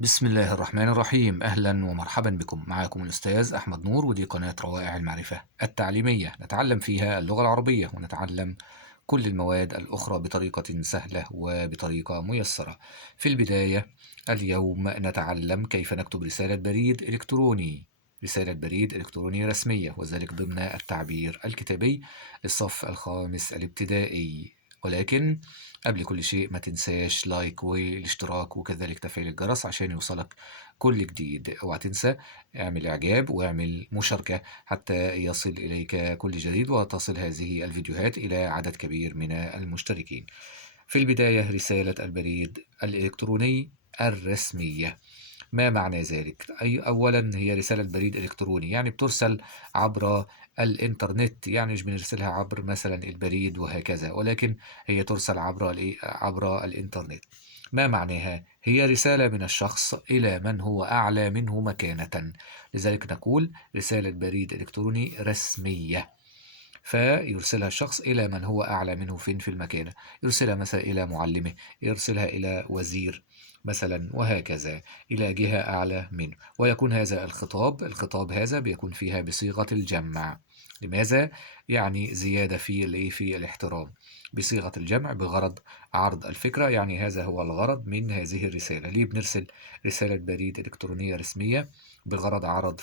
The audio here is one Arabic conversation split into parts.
بسم الله الرحمن الرحيم. أهلا ومرحبا بكم. معكم الأستاذ أحمد نور، ودي قناة روائع المعرفة التعليمية، نتعلم فيها اللغة العربية ونتعلم كل المواد الأخرى بطريقة سهلة وبطريقة ميسرة. في البداية، اليوم نتعلم كيف نكتب رسالة بريد إلكتروني، رسالة بريد إلكتروني رسمية، وذلك ضمن التعبير الكتابي للصف الخامس الابتدائي. ولكن قبل كل شيء ما تنساش لايك والاشتراك وكذلك تفعيل الجرس عشان يوصلك كل جديد. اوعى تنسى اعمل اعجاب واعمل مشاركة حتى يصل اليك كل جديد وتصل هذه الفيديوهات الى عدد كبير من المشتركين. في البداية، رسالة البريد الإلكتروني الرسمية. ما معنى ذلك؟ أي أولا، هي رسالة بريد إلكتروني يعني بترسل عبر الإنترنت، يعني مش بنرسلها عبر مثلا البريد وهكذا، ولكن هي ترسل عبر الإنترنت. ما معناها؟ هي رسالة من الشخص إلى من هو أعلى منه مكانة، لذلك نقول رسالة بريد إلكتروني رسمية. فيرسلها الشخص إلى من هو أعلى منه فين في المكانة، يرسلها مثلا إلى معلمه، يرسلها إلى وزير مثلا، وهكذا إلى جهة أعلى منه. ويكون هذا الخطاب هذا بيكون فيها بصيغة الجمع. لماذا؟ يعني زيادة في الاحترام، بصيغة الجمع بغرض عرض الفكرة. يعني هذا هو الغرض من هذه الرسالة. ليه بنرسل رسالة بريد إلكترونية رسمية؟ بغرض عرض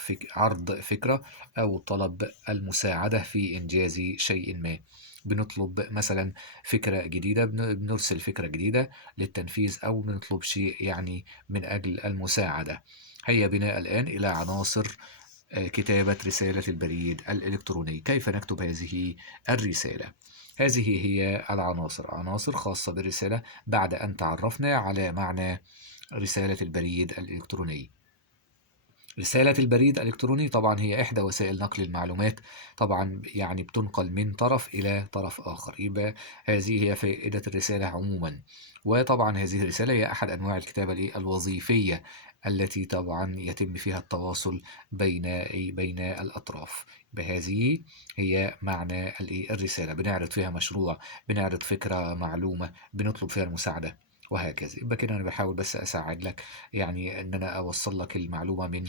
فكرة أو طلب المساعدة في إنجاز شيء ما. بنطلب مثلا فكرة جديدة، بنرسل فكرة جديدة للتنفيذ، أو بنطلب شيء يعني من أجل المساعدة. هيا بنا الآن إلى عناصر كتابة رسالة البريد الإلكتروني. كيف نكتب هذه الرسالة؟ هذه هي العناصر، عناصر خاصة بالرسالة بعد أن تعرفنا على معنى رسالة البريد الإلكتروني. رسالة البريد الإلكتروني طبعا هي إحدى وسائل نقل المعلومات، طبعا يعني بتنقل من طرف إلى طرف آخر. يبقى هذه هي فائدة الرسالة عموما. وطبعا هذه الرسالة هي أحد أنواع الكتابة الوظيفية التي طبعا يتم فيها التواصل بين الأطراف. بهذه هي معنى الرسالة. بنعرض فيها مشروع، بنعرض فكرة معلومة، بنطلب فيها المساعدة، وهكذا. يبقى كده أنا بحاول بس أساعد لك، يعني ان انا اوصل لك المعلومة من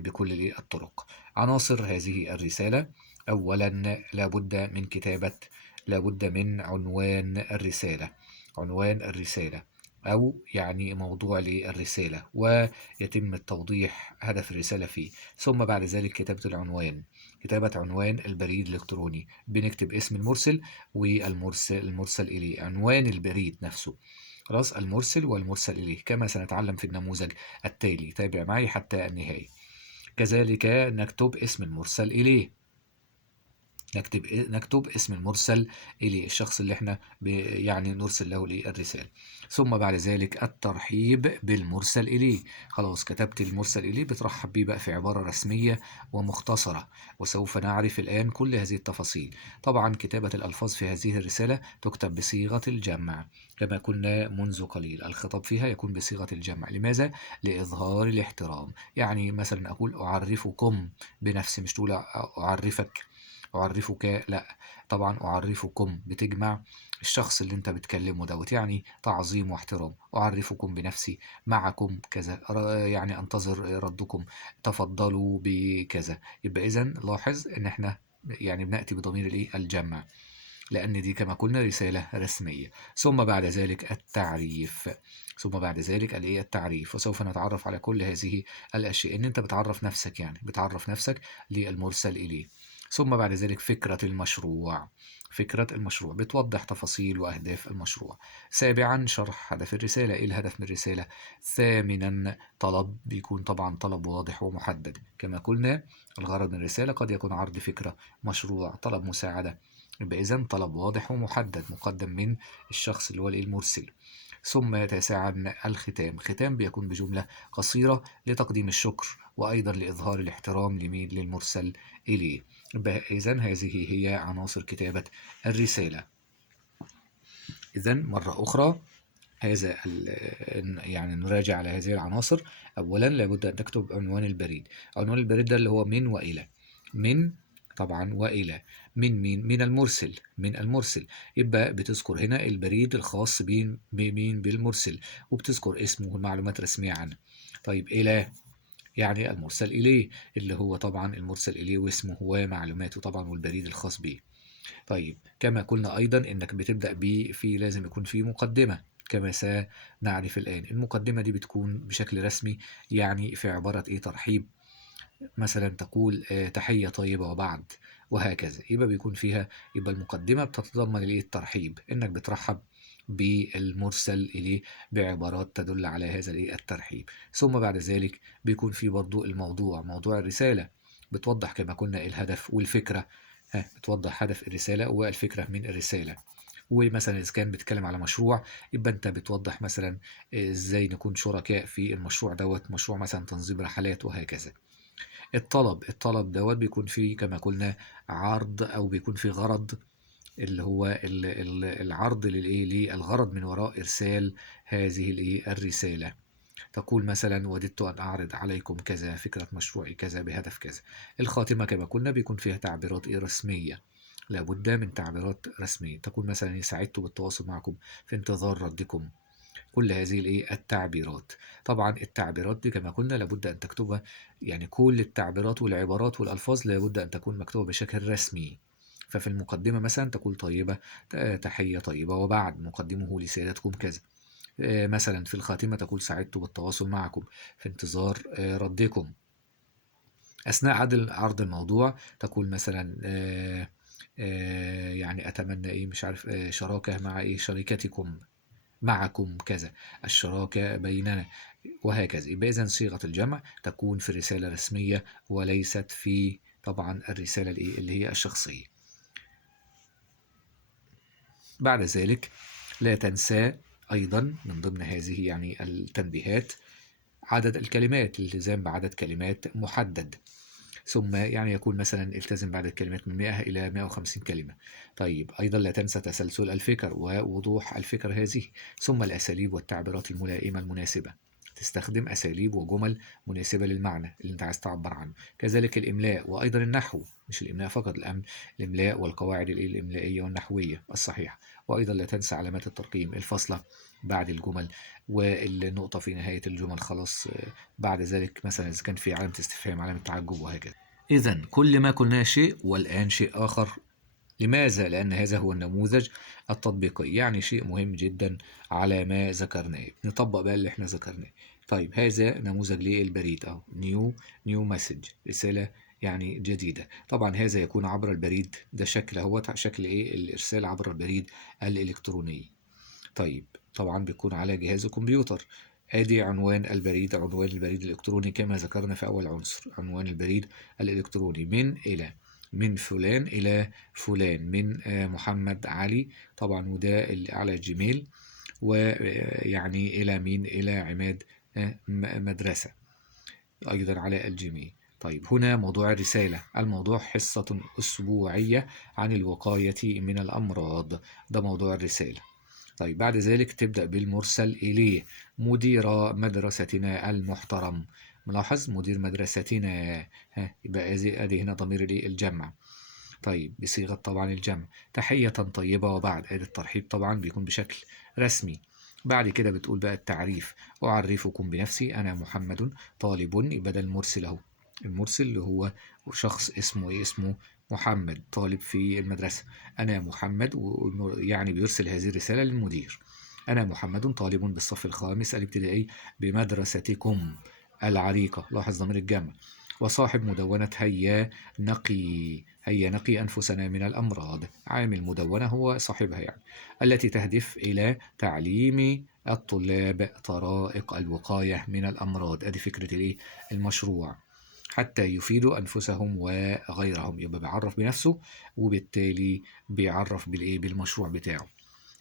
بكل الطرق. عناصر هذه الرسالة: اولا، لابد من عنوان الرسالة. عنوان الرسالة أو يعني موضوع للرسالة، ويتم توضيح هدف الرسالة فيه. ثم بعد ذلك كتابة عنوان البريد الإلكتروني. بنكتب اسم المرسل المرسل إليه، عنوان البريد نفسه، خلاص، المرسل والمرسل إليه، كما سنتعلم في النموذج التالي. تابع معي حتى النهاية. كذلك نكتب اسم المرسل إليه، نكتب اسم المرسل إليه، الشخص اللي احنا يعني نرسل له الرسالة. ثم بعد ذلك الترحيب بالمرسل إليه. خلاص كتبت المرسل إليه، بترحب بيه بقى في عبارة رسمية ومختصرة، وسوف نعرف الآن كل هذه التفاصيل. طبعا كتابة الألفاظ في هذه الرسالة تكتب بصيغة الجمع كما قلنا منذ قليل. الخطاب فيها يكون بصيغة الجمع. لماذا؟ لإظهار الاحترام. يعني مثلا أقول أعرفكم بنفسي، مش تقول أعرفك، أعرفك، لا، طبعا أعرفكم بتجمع الشخص اللي انت بتكلمه دوت، يعني تعظيم واحترام. أعرفكم بنفسي، معكم كذا، يعني أنتظر ردكم، تفضلوا بكذا. يبقى إذا لاحظ إن احنا يعني بنأتي بضمير الجمع، لأن دي كما قلنا رسالة رسمية. ثم بعد ذلك التعريف، وسوف نتعرف على كل هذه الأشياء. إن أنت بتعرف نفسك، يعني بتعرف نفسك للمرسل إليه. ثم بعد ذلك فكرة المشروع بتوضح تفاصيل وأهداف المشروع. سابعا، شرح هدف الرسالة، إيه الهدف من الرسالة. ثامنا، بيكون طبعا طلب واضح ومحدد. كما قلنا الغرض من الرسالة قد يكون عرض فكرة، مشروع، طلب مساعدة. يبقى إذن طلب واضح ومحدد مقدم من الشخص اللي هو المرسل. ثم تاسعا ختام بيكون بجملة قصيرة لتقديم الشكر، وأيضا لإظهار الاحترام للمرسل إليه. إذن هذه هي عناصر كتابة الرسالة. إذن مرة أخرى، يعني نراجع على هذه العناصر. أولا، لابد أن تكتب عنوان البريد. عنوان البريد ده اللي هو من وإلى. من طبعا وإلى. من مين؟ من المرسل، من المرسل. يبقى بتذكر هنا البريد الخاص بمين؟ بالمرسل، وبتذكر اسمه ومعلومات رسمية عنه. طيب إلى يعني المرسل إليه، اللي هو طبعا المرسل إليه واسمه ومعلوماته طبعا والبريد الخاص به. طيب كما قلنا أيضا إنك بتبدأ في لازم يكون في مقدمة كما سنعرف الآن. المقدمة دي بتكون بشكل رسمي، يعني في عبارة إيه؟ ترحيب. مثلا تقول تحية طيبة وبعد، وهكذا. يبقى بيكون فيها، يبقى المقدمة بتتضمن الإيه؟ الترحيب، إنك بترحب بالمرسل إليه بعبارات تدل على هذا الإيه؟ الترحيب. ثم بعد ذلك بيكون في برضو الموضوع، موضوع الرسالة، بتوضح كما قلنا الهدف والفكرة. بتوضح هدف الرسالة والفكرة من الرسالة. ومثلا إذا كان بتتكلم على مشروع، يبقى أنت بتوضح مثلا إزاي نكون شركاء في المشروع دوت، مشروع مثلا تنظيم رحلات وهكذا. الطلب دوت بيكون فيه كما قلنا عرض، أو بيكون فيه غرض، اللي هو العرض للإيه؟ للغرض من وراء إرسال هذه الإيه؟ الرسالة. تقول مثلا وددت أن أعرض عليكم كذا، فكرة مشروعي كذا بهدف كذا. الخاتمة كما قلنا بيكون فيها تعبيرات إيه؟ رسمية. لابد من تعبيرات رسمية. تقول مثلا سعدت بالتواصل معكم، في انتظار ردكم. كل هذه الايه؟ التعبيرات. طبعا التعبيرات دي كما قلنا لابد ان تكتبها، يعني كل التعبيرات والعبارات والالفاظ لابد ان تكون مكتوبه بشكل رسمي. ففي المقدمه مثلا تقول طيبه، تحيه طيبه وبعد مقدمه لسيادتكم كذا. مثلا في الخاتمه تقول سعدت بالتواصل معكم، في انتظار ردكم. اثناء عرض الموضوع تقول مثلا يعني اتمنى ايه مش عارف شراكه مع ايه؟ شركتكم، معكم كذا، الشراكة بيننا، وهكذا. يبقى إذن صيغة الجمع تكون في الرسالة الرسمية، وليست في طبعا الرسالة اللي هي الشخصية. بعد ذلك لا تنسى أيضا من ضمن هذه يعني التنبيهات عدد الكلمات، الالتزام بعدد كلمات محدد. ثم يعني يكون مثلا التزم بعد الكلمات من 100 إلى 150 كلمة. طيب أيضا لا تنسى تسلسل الفكر ووضوح الفكر هذه. ثم الأساليب والتعبيرات الملائمة المناسبة، تستخدم أساليب وجمل مناسبة للمعنى اللي أنت عايز تعبر عنه. كذلك الإملاء وأيضا النحو، مش الإملاء فقط، الإملاء والقواعد الإملائية والنحوية الصحيحة. وأيضا لا تنسى علامات الترقيم، الفاصلة بعد الجمل، والنقطة في نهاية الجمل خلاص. بعد ذلك مثلا إذا كان في علامة استفهام، علامة تعجب، وهكذا. إذا كل ما قلناه شيء والآن شيء آخر. لماذا؟ لأن هذا هو النموذج التطبيقي، يعني شيء مهم جدا على ما ذكرناه. نطبق بقى اللي احنا ذكرناه. طيب هذا نموذج للبريد أهو، نيو مسج، رسالة يعني جديدة. طبعا هذا يكون عبر البريد، ده شكل هو شكل إيه؟ الإرسال عبر البريد الإلكتروني. طيب طبعا بيكون على جهاز الكمبيوتر. ادي عنوان البريد، عنوان البريد الالكتروني كما ذكرنا في اول عنصر، عنوان البريد الالكتروني من الى، من فلان الى فلان، من محمد علي طبعا، وده اللي على جيميل. ويعني الى مين؟ الى عماد مدرسة، ايضا على الجيميل. طيب هنا موضوع الرسالة. الموضوع حصة أسبوعية عن الوقاية من الأمراض، ده موضوع الرسالة. طيب بعد ذلك تبدأ بالمرسل إليه، مدير مدرستنا المحترم. ملاحظ مدير مدرستنا، يبقى ادي هنا ضمير الجمع. طيب بصيغة طبعا الجمع، تحية طيبة وبعد، ادي الترحيب طبعا بيكون بشكل رسمي. بعد كده بتقول بقى التعريف، أعرفكم بنفسي أنا محمد طالب، يبقى ده المرسل أهو. المرسل اللي هو شخص اسمه إيه؟ اسمه محمد، طالب في المدرسة. أنا محمد، يعني بيرسل هذه الرسالة للمدير. أنا محمد طالب بالصف الخامس الابتدائي بمدرستكم العريقة، لاحظ ضمير الجمع. وصاحب مدونة هيا نقي أنفسنا من الأمراض، عامل مدونة هو صاحبها يعني، التي تهدف إلى تعليم الطلاب طرائق الوقاية من الأمراض. أدي فكرة المشروع، حتى يفيدوا أنفسهم وغيرهم. يبقى بيعرف بنفسه، وبالتالي بيعرف بالمشروع بتاعه.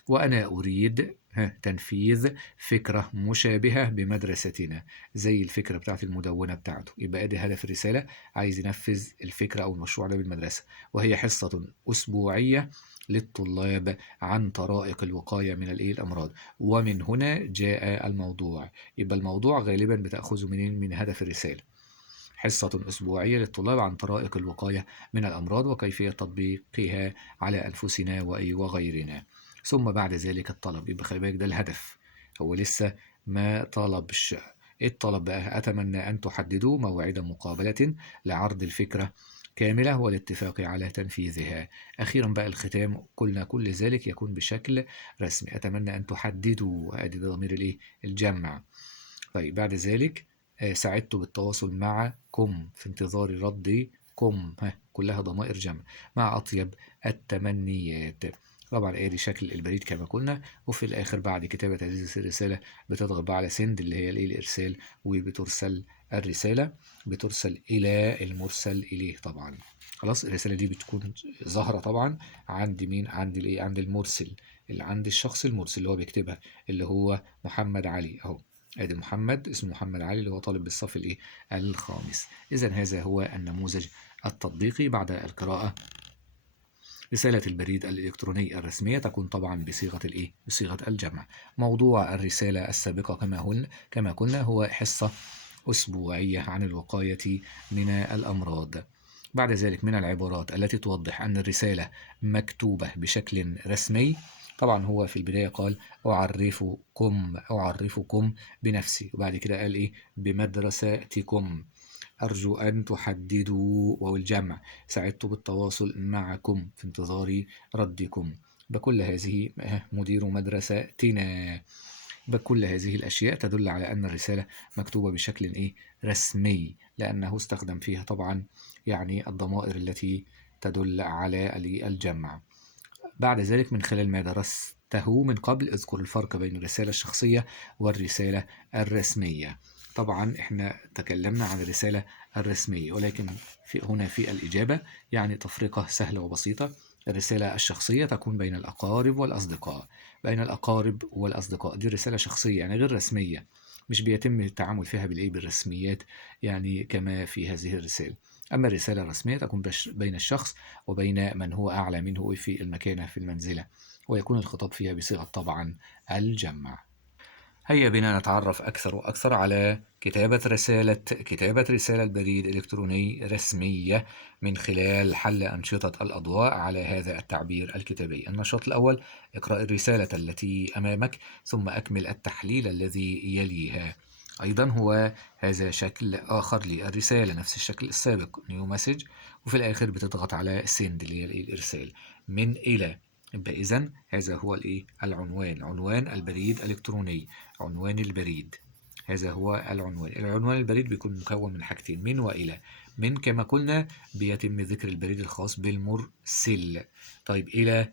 وأنا أريد تنفيذ فكرة مشابهة بمدرستنا، زي الفكرة بتاعت المدونة بتاعته. يبقى ادي هدف الرسالة، عايز ينفذ الفكرة أو المشروع ده بالمدرسة. وهي حصة أسبوعية للطلاب عن طرائق الوقاية من الأمراض. ومن هنا جاء الموضوع. يبقى الموضوع غالبا بتأخذه منين؟ من هدف الرسالة. حصة أسبوعية للطلاب عن طرائق الوقاية من الأمراض وكيفية تطبيقها على أنفسنا وغيرنا. ثم بعد ذلك الطلب، يبقى خلي بالك ده الهدف، هو لسه ما طلبش. إيه الطلب بقى؟ أتمنى أن تحددوا موعد مقابلة لعرض الفكرة كاملة والاتفاق على تنفيذها. أخيرا بقى الختام، قلنا كل ذلك يكون بشكل رسمي. أتمنى أن تحددوا، أدي ضمير الإيه؟ الجمع. طيب بعد ذلك سعدت بالتواصل معكم في انتظار ردكم، كلها ضمائر جمع، مع أطيب التمنيات. طبعا ادي شكل البريد كما قلنا. وفي الاخر بعد كتابة هذه الرسالة بتضغط بقى على سند اللي هي الارسال، وبترسل الرسالة، بترسل الى المرسل اليه. طبعا خلاص الرسالة دي بتكون ظاهرة طبعا عند مين؟ عند الايه؟ عند المرسل، اللي عند الشخص المرسل اللي هو بيكتبها، اللي هو محمد علي اهو. ادي محمد، اسمه محمد علي، اللي هو طالب بالصف الايه؟ الخامس. اذا هذا هو النموذج التطبيقي بعد القراءة. رسالة البريد الإلكتروني الرسمية تكون طبعا بصيغة الإيه؟ بصيغة الجمع. موضوع الرسالة السابقة كما قلنا هو حصة أسبوعية عن الوقاية من الأمراض. بعد ذلك من العبارات التي توضح أن الرسالة مكتوبة بشكل رسمي، طبعا هو في البداية قال أعرفكم بنفسي، وبعد كده قال إيه؟ بمدرستكم. أرجو أن تحددوا، والجمع، سعدت بالتواصل معكم في انتظار ردكم. بكل هذه مدير مدرستنا. بكل هذه الأشياء تدل على أن الرسالة مكتوبة بشكل رسمي، لأنه استخدم فيها طبعا يعني الضمائر التي تدل على الجمع. بعد ذلك من خلال ما درسته من قبل اذكر الفرق بين الرسالة الشخصية والرسالة الرسمية. طبعا احنا تكلمنا عن الرسالة الرسمية، ولكن هنا في الإجابة يعني تفرقة سهلة وبسيطة. الرسالة الشخصية تكون بين الأقارب والأصدقاء. بين الأقارب والأصدقاء دي رسالة شخصية يعني غير رسمية، مش بيتم التعامل فيها بالرسميات يعني كما في هذه الرسالة. أما الرسالة الرسمية تكون بين الشخص وبين من هو أعلى منه في المكانة في المنزلة، ويكون الخطاب فيها بصيغة طبعا الجمع. هيا بنا نتعرف أكثر وأكثر على كتابة رسالة بريد إلكتروني رسمية من خلال حل أنشطة الأضواء على هذا التعبير الكتابي. النشاط الأول: اقرأ الرسالة التي أمامك ثم أكمل التحليل الذي يليها. أيضا هو هذا شكل آخر للرسالة، نفس الشكل السابق، نيو مسج، وفي الآخر بتضغط على سند اللي هي الإرسال من إلى. يبقى إذن هذا هو العنوان، عنوان البريد الإلكتروني، عنوان البريد. هذا هو العنوان البريد بيكون مكون من حاجتين، من وإلى. من كما قلنا بيتم ذكر البريد الخاص بالمرسل. طيب إلى،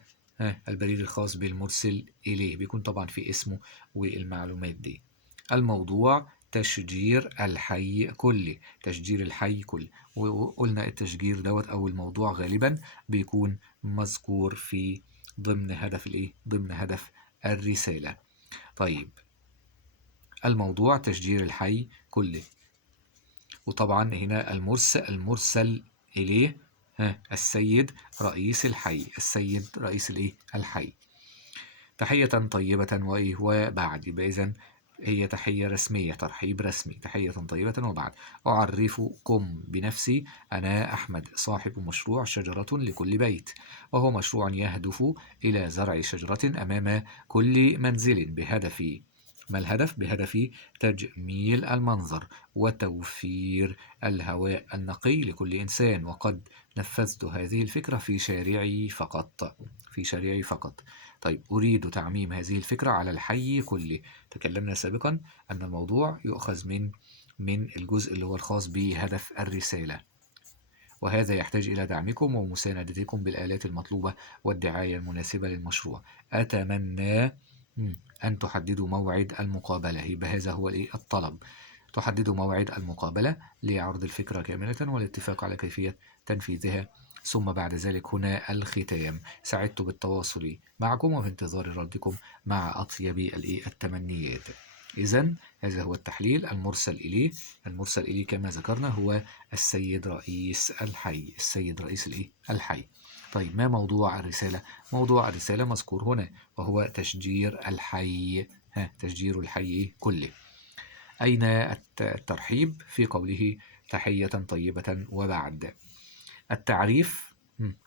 البريد الخاص بالمرسل إليه بيكون طبعا في اسمه والمعلومات دي. الموضوع: تشجير الحي كله، تشجير الحي كله. وقلنا التشجير دوت أو الموضوع غالبا بيكون مذكور في ضمن هدف ضمن هدف الرسالة. طيب الموضوع تشجير الحي كله، وطبعا هنا المرسل إليه السيد رئيس الحي، السيد رئيس الحي. تحية طيبة وبعد، يبقى إذن هي تحية رسمية، ترحيب رسمي، تحية طيبة وبعد. أعرفكم بنفسي، أنا أحمد، صاحب مشروع شجرة لكل بيت، وهو مشروع يهدف إلى زرع شجرة أمام كل منزل بهدف، ما الهدف؟ بهدف تجميل المنظر وتوفير الهواء النقي لكل إنسان، وقد نفذت هذه الفكرة في شارعي فقط، في شارعي فقط. طيب أريد تعميم هذه الفكرة على الحي كله. تكلمنا سابقا أن الموضوع يؤخذ من الجزء اللي هو الخاص بهدف الرسالة، وهذا يحتاج إلى دعمكم ومساندتكم بالآلات المطلوبة والدعاية المناسبة للمشروع. أتمنى أن تحددوا موعد المقابلة، يبقى هذا هو الطلب. تحددوا موعد المقابلة لعرض الفكرة كاملة والاتفاق على كيفية تنفيذها. ثم بعد ذلك هنا الختام: سعدت بالتواصل معكم وفي انتظار ردكم مع أطيب التمنيات. إذن هذا هو التحليل. المرسل إليه كما ذكرنا هو السيد رئيس الحي، السيد رئيس الحي. طيب ما موضوع الرسالة؟ موضوع الرسالة مذكور هنا وهو تشجير الحي، تشجير الحي كله. أين الترحيب؟ في قوله تحية طيبة وبعد. التعريف.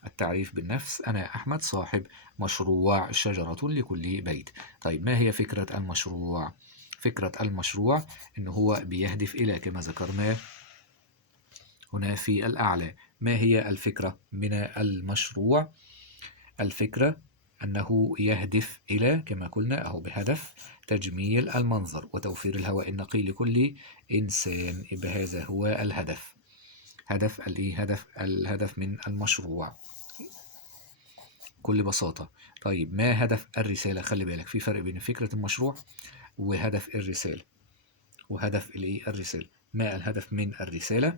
التعريف بالنفس: أنا أحمد صاحب مشروع شجرة لكل بيت. طيب ما هي فكرة المشروع؟ فكرة المشروع إنه هو بيهدف إلى، كما ذكرنا هنا في الأعلى. ما هي الفكرة من المشروع؟ الفكرة أنه يهدف إلى، كما قلنا أو بهدف تجميل المنظر وتوفير الهواء النقي لكل إنسان. يبقى هذا هو الهدف. الهدف من المشروع بكل بساطة. طيب ما هدف الرسالة؟ خلي بالك في فرق بين فكرة المشروع وهدف الرسالة. الرسالة. ما الهدف من الرسالة؟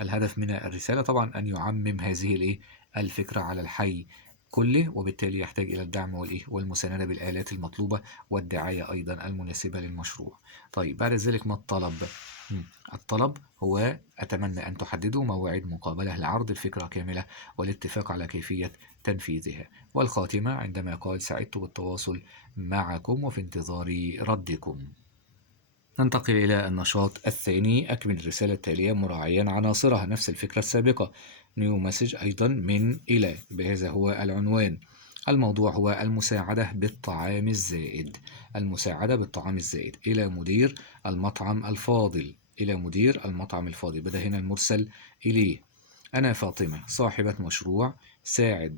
الهدف من الرسالة طبعا أن يعمم هذه الفكرة على الحي كله، وبالتالي يحتاج إلى الدعم والمساندة بالآلات المطلوبة والدعاية أيضا المناسبة للمشروع. طيب بعد ذلك ما الطلب؟ الطلب هو: أتمنى أن تحددوا موعد مقابلة لعرض الفكرة كاملة والاتفاق على كيفية تنفيذها. والخاتمة عندما قال: سعدت بالتواصل معكم وفي انتظار ردكم. ننتقل إلى النشاط الثاني. أكمل الرسالة التالية مراعيا عناصرها، نفس الفكرة السابقة. نيو مسج أيضا من إلى، بهذا هو العنوان. الموضوع هو المساعدة بالطعام الزائد. المساعدة بالطعام الزائد إلى مدير المطعم الفاضل. بدأ هنا المرسل إليه. أنا فاطمة صاحبة مشروع ساعد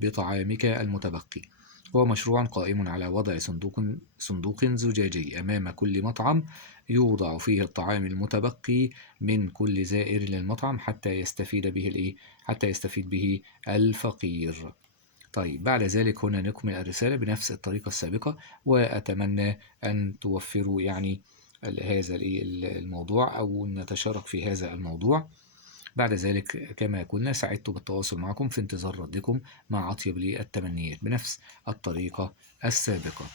بطعامك المتبقي. هو مشروع قائم على وضع صندوق زجاجي أمام كل مطعم يوضع فيه الطعام المتبقي من كل زائر للمطعم حتى يستفيد به الفقير. طيب بعد ذلك هنا نكمل الرسالة بنفس الطريقة السابقة، وأتمنى أن توفروا هذا الموضوع أو نتشارك في هذا الموضوع. بعد ذلك كما قلنا: سعدت بالتواصل معكم في انتظار ردكم مع أطيب التمنيات، بنفس الطريقة السابقة.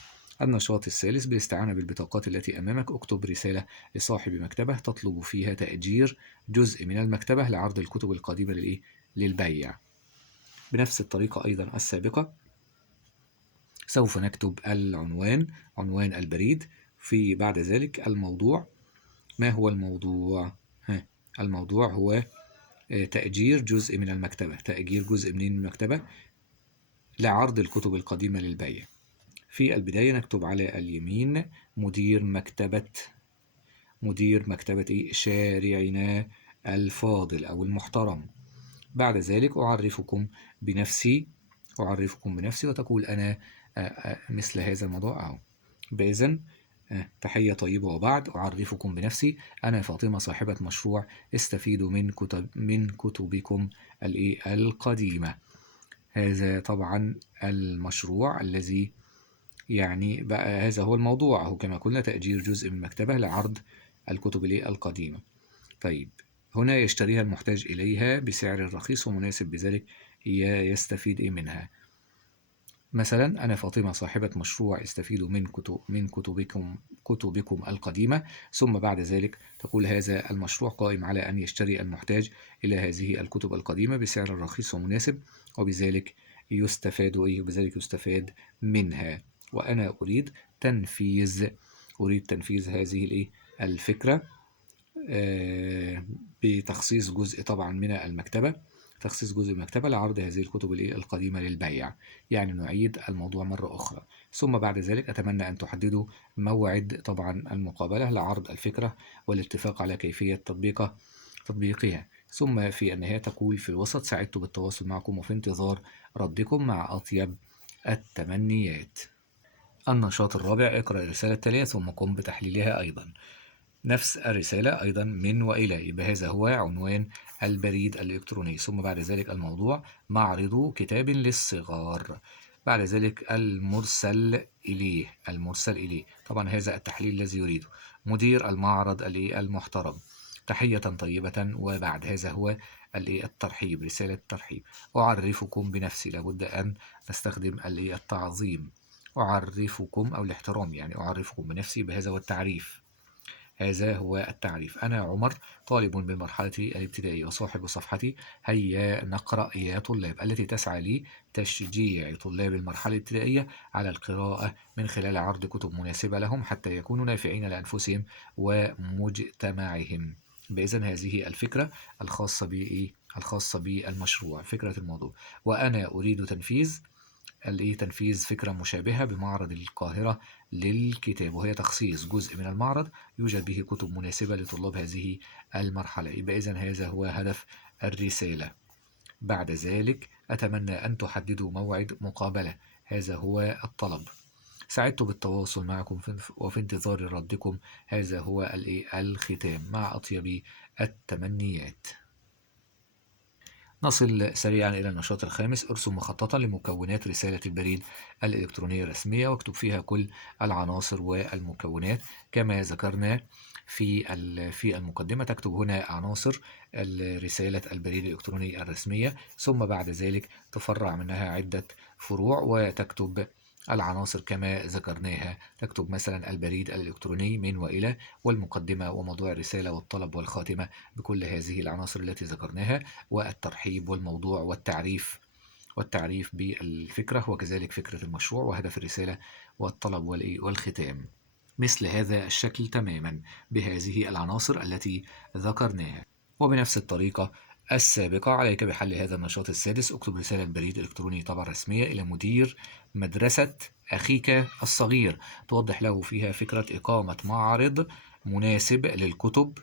النشاط الثالث: بالاستعانة بالبطاقات التي أمامك اكتب رسالة لصاحب مكتبة تطلب فيها تأجير جزء من المكتبة لعرض الكتب القديمة للبيع. بنفس الطريقة أيضا السابقة سوف نكتب عنوان البريد. في بعد ذلك الموضوع. ما هو الموضوع؟ الموضوع هو تأجير جزء من المكتبة لعرض الكتب القديمة للبيع. في البداية نكتب على اليمين: مدير مكتبة شارعنا الفاضل أو المحترم. بعد ذلك أعرفكم بنفسي وتقول أنا مثل هذا الموضوع بإذن. تحية طيبة وبعد. أعرفكم بنفسي: أنا فاطمة صاحبة مشروع استفيدوا من كتبكم القديمة. هذا طبعا المشروع الذي بقى هذا هو الموضوع، أو كما قلنا تأجير جزء من مكتبة لعرض الكتب القديمة. طيب هنا يشتريها المحتاج إليها بسعر رخيص ومناسب، بذلك يستفيد منها. مثلا: أنا فاطمة صاحبة مشروع استفيدوا من كتبكم القديمة. ثم بعد ذلك تقول: هذا المشروع قائم على أن يشتري المحتاج إلى هذه الكتب القديمة بسعر رخيص ومناسب، وبذلك يستفاد منها. وأنا أريد تنفيذ هذه الفكرة بتخصيص جزء طبعا من المكتبة لعرض هذه الكتب القديمة للبيع. نعيد الموضوع مرة أخرى. ثم بعد ذلك أتمنى أن تحددوا موعد طبعا المقابلة لعرض الفكرة والاتفاق على كيفية تطبيقها. ثم في النهاية تقول في الوسط: سعدت بالتواصل معكم وفي انتظار ردكم مع أطيب التمنيات. النشاط الرابع: اقرأ الرسالة التالية ثم قم بتحليلها أيضا. نفس الرسالة أيضا من وإلى، يبقى هذا هو عنوان البريد الإلكتروني. ثم بعد ذلك الموضوع: معرض كتاب للصغار. بعد ذلك المرسل إليه طبعا هذا التحليل الذي يريده: مدير المعرض المحترم، تحية طيبة وبعد. هذا هو الترحيب، رسالة الترحيب. أعرفكم بنفسي، لابد أن نستخدم التعظيم. أعرفكم أو الاحترام، أعرفكم بنفسي، بهذا هو التعريف. هذا هو التعريف: أنا عمر طالب بالمرحلة الابتدائية وصاحب صفحتي هيا نقرأ يا طلاب، التي تسعى لتشجيع طلاب المرحلة الابتدائية على القراءة من خلال عرض كتب مناسبة لهم حتى يكونوا نافعين لأنفسهم ومجتمعهم. بإذن هذه الفكرة الخاصة بالمشروع، فكرة الموضوع. وأنا أريد تنفيذ فكرة مشابهة بمعرض القاهرة للكتاب، وهي تخصيص جزء من المعرض يوجد به كتب مناسبة لطلاب هذه المرحلة. يبقى إذن هذا هو هدف الرسالة. بعد ذلك أتمنى أن تحددوا موعد مقابلة، هذا هو الطلب. سعدت بالتواصل معكم وفي انتظار ردكم. هذا هو الختام مع أطيب التمنيات. نصل سريعا إلى النشاط الخامس. ارسم مخططا لمكونات رسالة البريد الإلكترونية الرسمية، واكتب فيها كل العناصر والمكونات كما ذكرنا في المقدمة. تكتب هنا عناصر رسالة البريد الإلكتروني الرسمية، ثم بعد ذلك تفرع منها عدة فروع وتكتب العناصر كما ذكرناها. تكتب مثلا البريد الإلكتروني من وإلى، والمقدمة وموضوع الرسالة والطلب والخاتمة بكل هذه العناصر التي ذكرناها، والترحيب والموضوع والتعريف بالفكرة، وكذلك فكرة المشروع وهدف الرسالة والطلب والختام. مثل هذا الشكل تماما بهذه العناصر التي ذكرناها. وبنفس الطريقة السابقة عليك بحل هذا النشاط السادس. اكتب رسالة بريد إلكتروني طبعا رسمية إلى مدير مدرسة أخيك الصغير، توضح له فيها فكرة إقامة معرض مناسب للكتب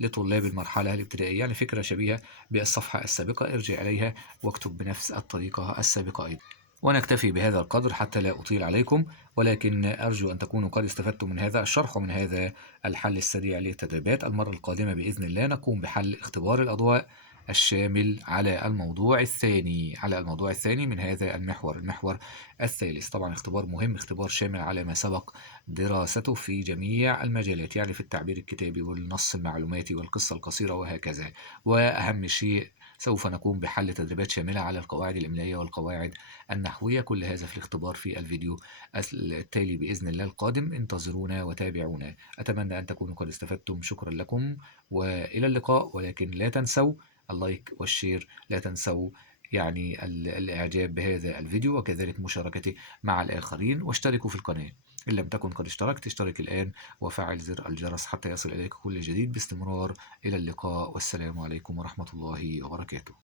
لطلاب المرحلة الابتدائية، يعني فكرة شبيهة بالصفحة السابقة. ارجع إليها واكتب بنفس الطريقة السابقة أيضا. ونكتفي بهذا القدر حتى لا أطيل عليكم، ولكن أرجو أن تكونوا قد استفدتم من هذا الشرح ومن هذا الحل السريع للتدريبات. المرة القادمة بإذن الله نقوم بحل اختبار الأضواء الشامل على الموضوع الثاني من هذا المحور الثالث. طبعا اختبار مهم، اختبار شامل على ما سبق دراسته في جميع المجالات، يعني في التعبير الكتابي والنص المعلوماتي والقصة القصيرة وهكذا. وأهم شيء سوف نقوم بحل تدريبات شاملة على القواعد الإملائية والقواعد النحوية. كل هذا في الاختبار في الفيديو التالي بإذن الله القادم. انتظرونا وتابعونا. أتمنى أن تكونوا قد استفدتم. شكرا لكم وإلى اللقاء. ولكن لا تنسوا اللايك والشير، لا تنسوا يعني الإعجاب بهذا الفيديو وكذلك مشاركته مع الآخرين، واشتركوا في القناة. إن لم تكن قد اشتركت اشترك الآن وفعل زر الجرس حتى يصل إليك كل جديد باستمرار. إلى اللقاء والسلام عليكم ورحمة الله وبركاته.